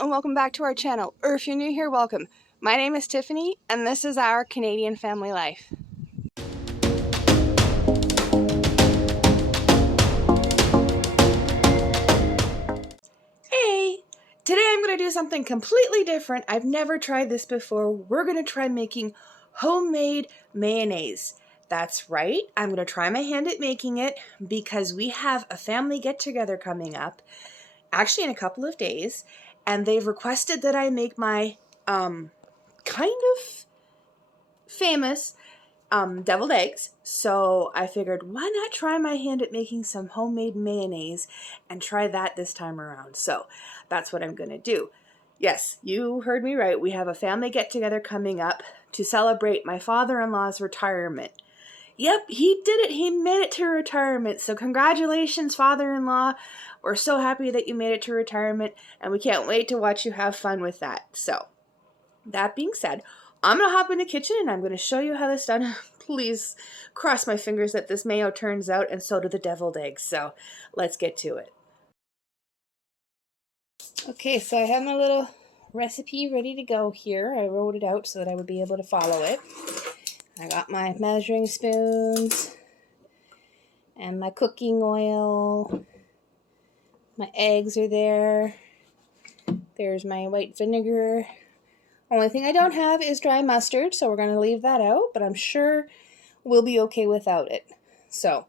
and welcome back to our channel, or if you're new here, welcome. My name is Tiffany and this is our Canadian family life. Hey! Today I'm going to do something completely different. I've never tried this before. We're going to try making homemade mayonnaise. That's right, I'm going to try my hand at making it because we have a family get-together coming up, actually in a couple of days, and they've requested that I make my kind of famous deviled eggs. So I figured, why not try my hand at making some homemade mayonnaise and try that this time around. So that's what I'm going to do. Yes, you heard me right. We have a family get-together coming up to celebrate my father-in-law's retirement. Yep, he did it. He made it to retirement. So congratulations, father-in-law. We're so happy that you made it to retirement, and we can't wait to watch you have fun with that. So, that being said, I'm going to hop in the kitchen, and I'm going to show you how this is done. Please cross my fingers that this mayo turns out, and so do the deviled eggs. So, let's get to it. Okay, so I have my little recipe ready to go here. I wrote it out so that I would be able to follow it. I got my measuring spoons and my cooking oil. My eggs are there. There's my white vinegar. Only thing I don't have is dry mustard, so we're going to leave that out, but I'm sure we'll be okay without it. So,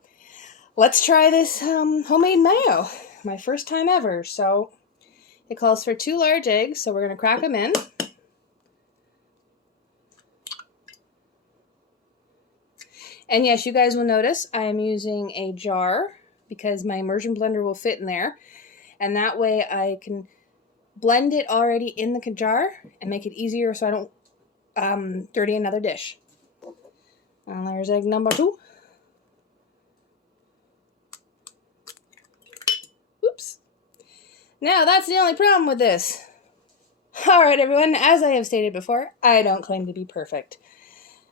let's try this homemade mayo. My first time ever. So, it calls for 2 large eggs, so we're going to crack them in. And yes, you guys will notice I am using a jar because my immersion blender will fit in there. And that way I can blend it already in the jar and make it easier so I don't dirty another dish. And there's egg number 2. Oops. Now that's the only problem with this. Alright everyone, as I have stated before, I don't claim to be perfect.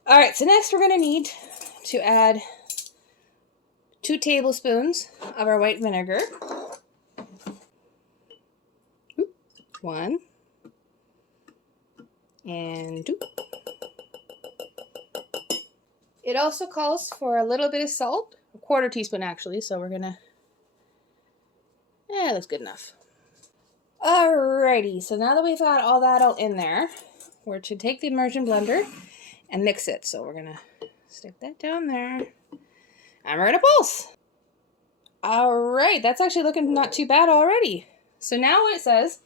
Alright, so next we're going to need to add 2 tablespoons of our white vinegar. 1 and 2. It also calls for a little bit of salt, a 1/4 teaspoon actually, so we're gonna, looks good enough. Alrighty, so now that we've got all that out in there, we're to take the immersion blender and mix it. So we're gonna stick that down there, and we're gonna pulse. Alright, that's actually looking not too bad already. So now what it says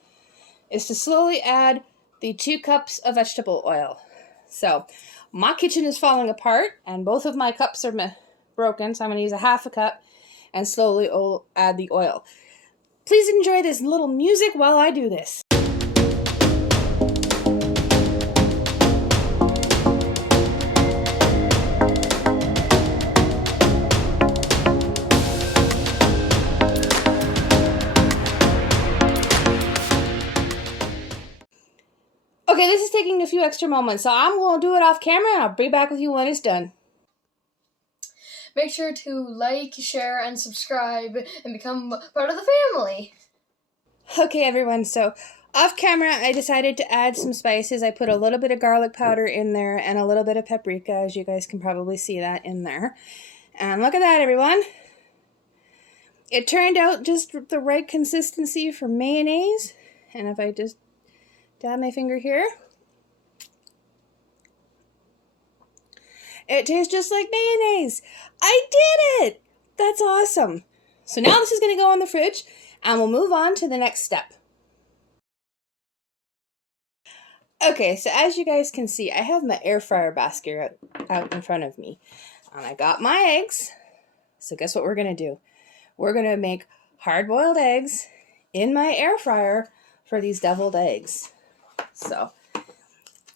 is to slowly add the 2 cups of vegetable oil. So my kitchen is falling apart and both of my cups are broken, so I'm going to use a 1/2 cup and slowly add the oil. Please enjoy this little music while I do this. Okay, this is taking a few extra moments, so I'm going to do it off camera and I'll be back with you when it's done. Make sure to like, share, and subscribe and become part of the family. Okay, everyone, so off camera I decided to add some spices. I put a little bit of garlic powder in there and a little bit of paprika, as you guys can probably see that in there. And look at that, everyone. It turned out just the right consistency for mayonnaise. And if I just dab my finger here, it tastes just like mayonnaise. I did it! That's awesome. So now this is going to go in the fridge, and we'll move on to the next step. Okay, so as you guys can see, I have my air fryer basket out in front of me. And I got my eggs. So guess what we're going to do? We're going to make hard-boiled eggs in my air fryer for these deviled eggs. So,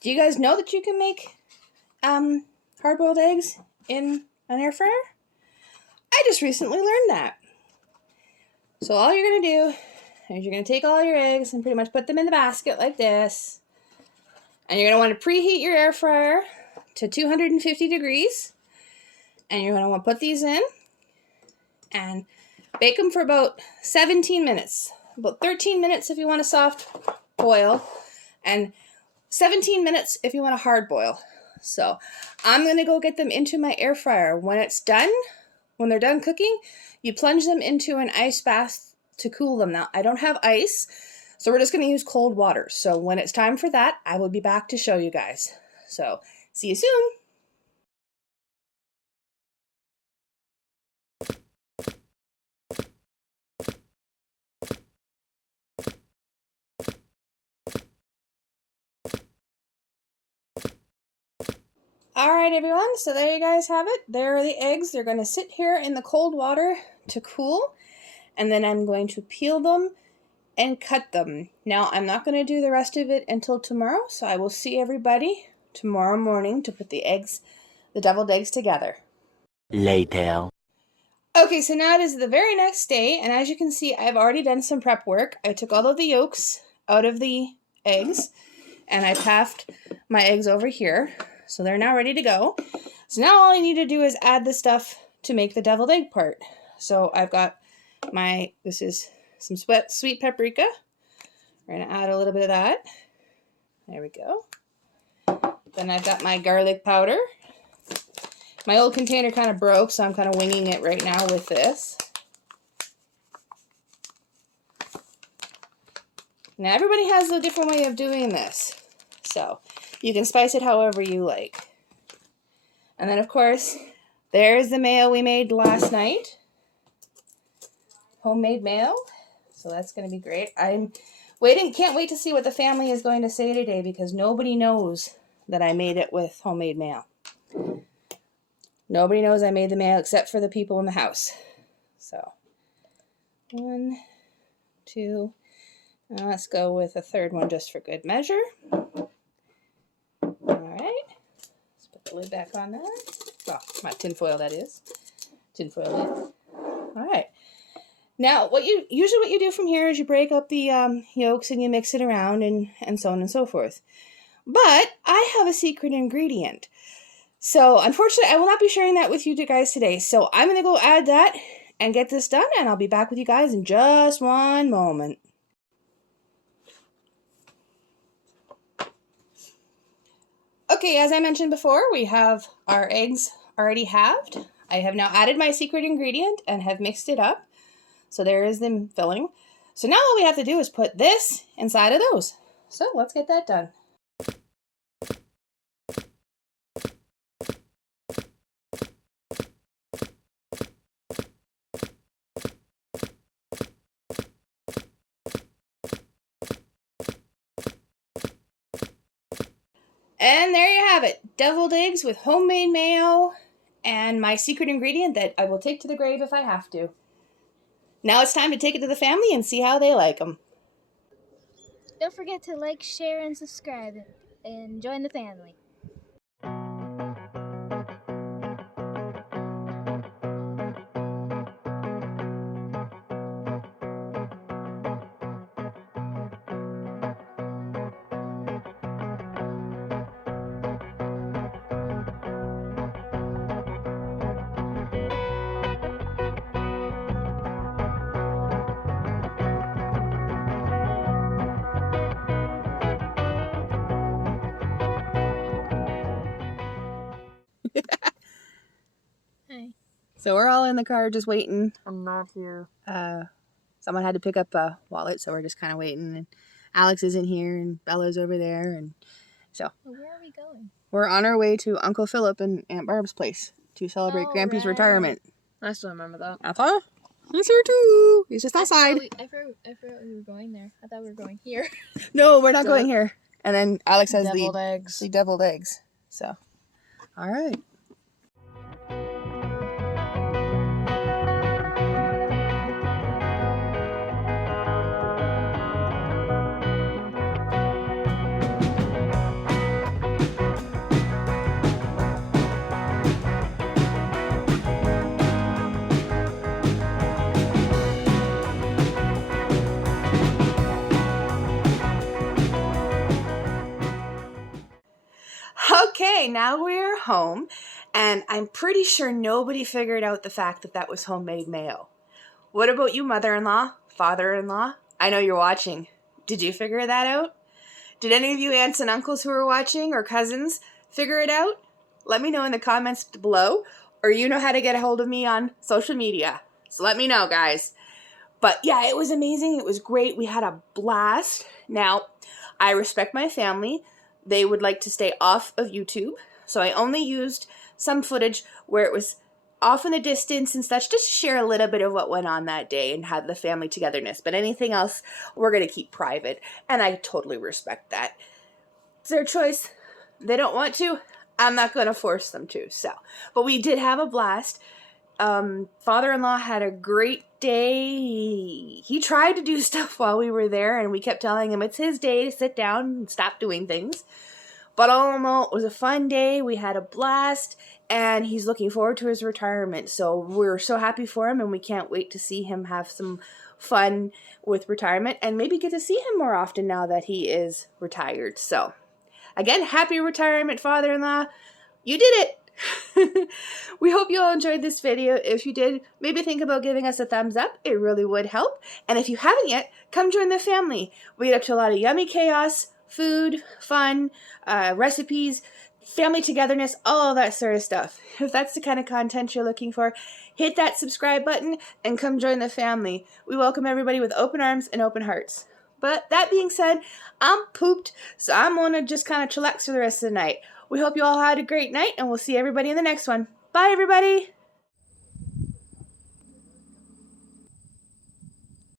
do you guys know that you can make hard-boiled eggs in an air fryer? I just recently learned that. So all you're going to do is you're going to take all your eggs and pretty much put them in the basket like this. And you're going to want to preheat your air fryer to 250 degrees. And you're going to want to put these in and bake them for about 17 minutes. About 13 minutes if you want a soft boil, and 17 minutes if you want a hard boil. So I'm going to go get them into my air fryer. When they're done cooking, you plunge them into an ice bath to cool them. Now, I don't have ice, so we're just going to use cold water. So when it's time for that, I will be back to show you guys. So see you soon. All right, everyone, so there you guys have it. There are the eggs. They're going to sit here in the cold water to cool, and then I'm going to peel them and cut them. Now, I'm not going to do the rest of it until tomorrow, so I will see everybody tomorrow morning to put the deviled eggs together. Later. Okay, so now it is the very next day, and as you can see, I've already done some prep work. I took all of the yolks out of the eggs, and I passed my eggs over here. So they're now ready to go. So now all I need to do is add the stuff to make the deviled egg part. So I've got this is some sweet paprika. We're going to add a little bit of that. There we go. Then I've got my garlic powder. My old container kind of broke, so I'm kind of winging it right now with this. Now everybody has a different way of doing this. So you can spice it however you like. And then, of course, there's the mayo we made last night. Homemade mayo. So that's going to be great. Can't wait to see what the family is going to say today, because nobody knows that I made it with homemade mayo. Nobody knows I made the mayo except for the people in the house. So, 1, 2, and let's go with a third one just for good measure. The lid back on that. Oh, my tinfoil, that is. Tinfoil lid. All right. Now, usually what you do from here is you break up the yolks and you mix it around and so on and so forth. But I have a secret ingredient. So, unfortunately, I will not be sharing that with you guys today. So, I'm going to go add that and get this done, and I'll be back with you guys in just one moment. Okay, as I mentioned before, we have our eggs already halved. I have now added my secret ingredient and have mixed it up. So there is the filling. So now all we have to do is put this inside of those. So let's get that done. And there you have it, deviled eggs with homemade mayo and my secret ingredient that I will take to the grave if I have to. Now it's time to take it to the family and see how they like them. Don't forget to like, share, and subscribe, and join the family. Hi. So we're all in the car just waiting. I'm not here. Someone had to pick up a wallet, so we're just kind of waiting. And Alex is in here, and Bella's over there, and so. Well, where are we going? We're on our way to Uncle Philip and Aunt Barb's place to celebrate Grampy's retirement. I still remember that. I thought he's here too. He's just outside. I forgot we were going there. I thought we were going here. No, we're not going here. And then Alex has Deviled the eggs. deviled eggs. So, all right. Okay, now we're home, and I'm pretty sure nobody figured out the fact that that was homemade mayo. What about you, mother-in-law, father-in-law? I know you're watching. Did you figure that out? Did any of you aunts and uncles who are watching or cousins figure it out? Let me know in the comments below, or you know how to get a hold of me on social media. So let me know, guys. But yeah, it was amazing. It was great. We had a blast. Now, I respect my family. They would like to stay off of YouTube. So I only used some footage where it was off in the distance and such, just to share a little bit of what went on that day and had the family togetherness. But anything else, we're going to keep private. And I totally respect that. It's their choice. They don't want to. I'm not going to force them to. So, but we did have a blast. Father-in-law had a great day. He tried to do stuff while we were there, and we kept telling him it's his day to sit down and stop doing things. But all in all, it was a fun day. We had a blast, and he's looking forward to his retirement. So we're so happy for him, and we can't wait to see him have some fun with retirement and maybe get to see him more often now that he is retired. So again, happy retirement, father-in-law. You did it. We hope you all enjoyed this video. If you did, maybe think about giving us a thumbs up. It really would help. And if you haven't yet, come join the family. We get up to a lot of yummy chaos, food, fun, recipes, family togetherness, all that sort of stuff. If that's the kind of content you're looking for, hit that subscribe button and come join the family. We welcome everybody with open arms and open hearts. But that being said, I'm pooped, so I'm going to just kind of chillax for the rest of the night. We hope you all had a great night, and we'll see everybody in the next one. Bye, everybody!